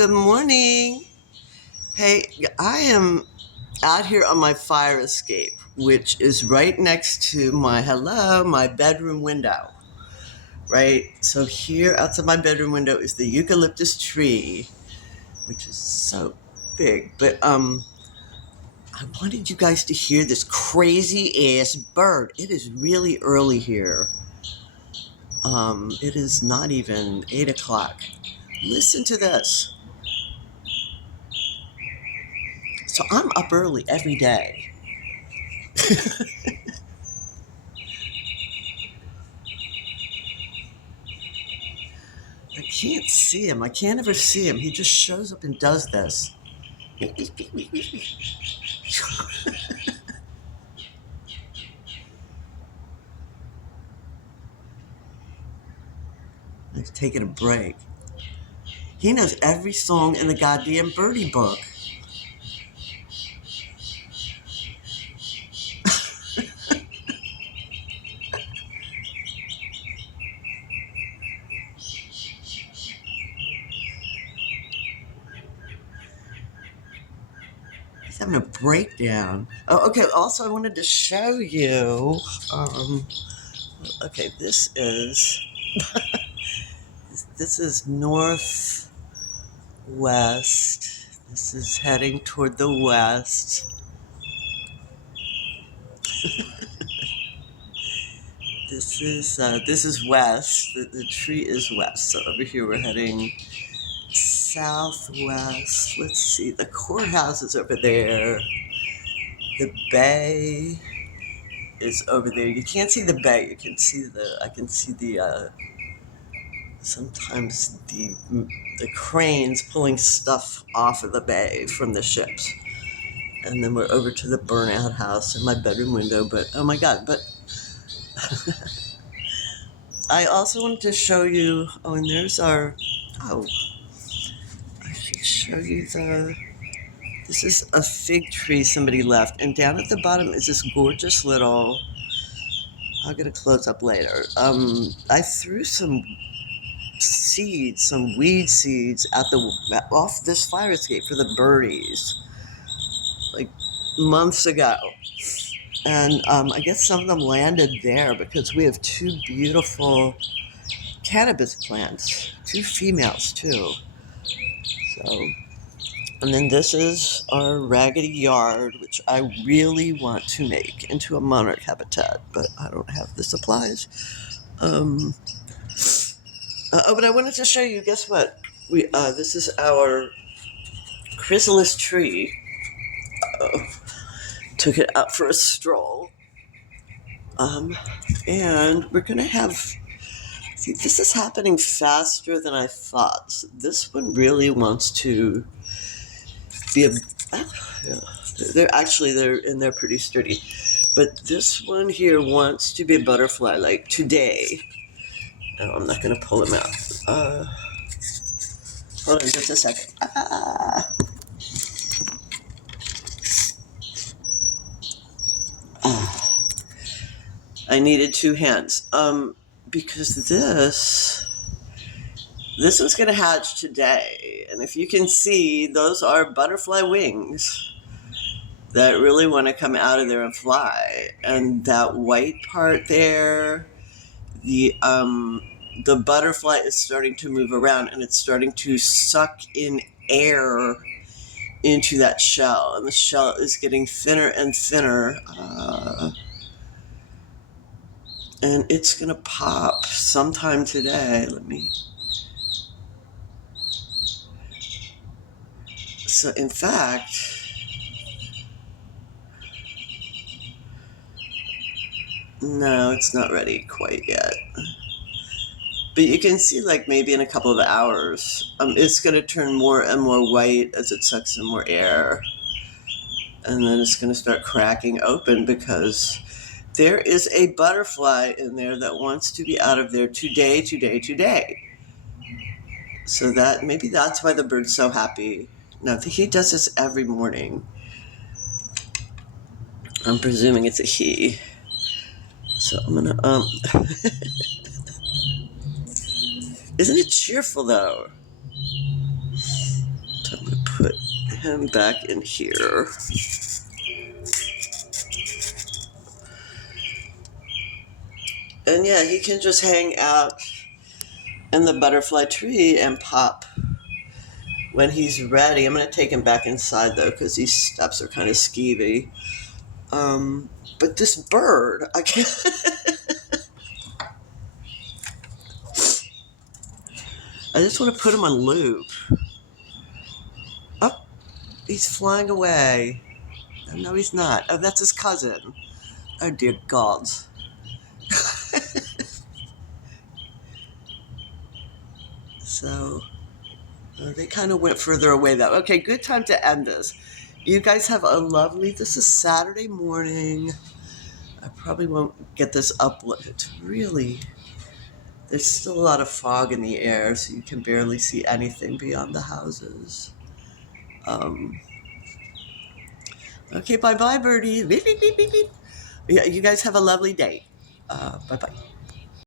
Good morning. Hey, I am out here on my fire escape, which is right next to my bedroom window. Right? So here outside my bedroom window is the eucalyptus tree, which is so big. But I wanted you guys to hear this crazy ass bird. It is really early here. It is not even 8 o'clock. Listen to this. So I'm up early every day. I can't see him. I can't ever see him. He just shows up and does this. He's taking a break. He knows every song in the goddamn birdie book. He's having a breakdown. Oh, okay. Also, I wanted to show you. Okay, this is this is northwest. This is heading toward the west. This is west. The tree is west. So over here we're heading southwest. Let's see. The courthouse is over there. The bay is over there. You can't see the bay. You can see I can see sometimes the cranes pulling stuff off of the bay from the ships. And then we're over to the burnout house in my bedroom window. But oh my God! But I also wanted to show you. Oh, and there's our. Oh, I should show you the. This is a fig tree somebody left, and down at the bottom is this gorgeous little. I'll get a close up later. I threw some seeds, some weed seeds, off this fire escape for the birdies, like months ago, and I guess some of them landed there because we have two beautiful cannabis plants, two females too. So. And then this is our raggedy yard, which I really want to make into a monarch habitat, but I don't have the supplies. But I wanted to show you, guess what? This is our chrysalis tree. Took it out for a stroll. And we're going to have... See, this is happening faster than I thought. So this one really wants to be a... Yeah. They're pretty sturdy. But this one here wants to be a butterfly, like today. No, I'm not going to pull him out. Hold on just a second. I needed two hands. Because this one's going to hatch today. And if you can see, those are butterfly wings that really want to come out of there and fly. And that white part there, the butterfly is starting to move around, and it's starting to suck in air into that shell, and the shell is getting thinner and thinner, and it's gonna pop sometime today. So in fact, no, it's not ready quite yet. But you can see, like, maybe in a couple of hours, it's going to turn more and more white as it sucks in more air. And then it's going to start cracking open because there is a butterfly in there that wants to be out of there today. So maybe that's why the bird's so happy. No, he does this every morning. I'm presuming it's a he. So I'm going to, Isn't it cheerful, though? I'm going to put him back in here. And yeah, he can just hang out in the butterfly tree and pop when he's ready. I'm going to take him back inside though, because these steps are kind of skeevy. But this bird, I can't. I just want to put him on loop. Oh, he's flying away. Oh, no, he's not. Oh, that's his cousin. Oh, dear God. So, they kind of went further away though. Okay, good time to end this. You guys have a lovely, this is Saturday morning. I probably won't get this uploaded. Really, there's still a lot of fog in the air, so you can barely see anything beyond the houses. Okay, bye-bye, birdie. Beep, beep, beep, beep, beep. Yeah, you guys have a lovely day. Bye-bye.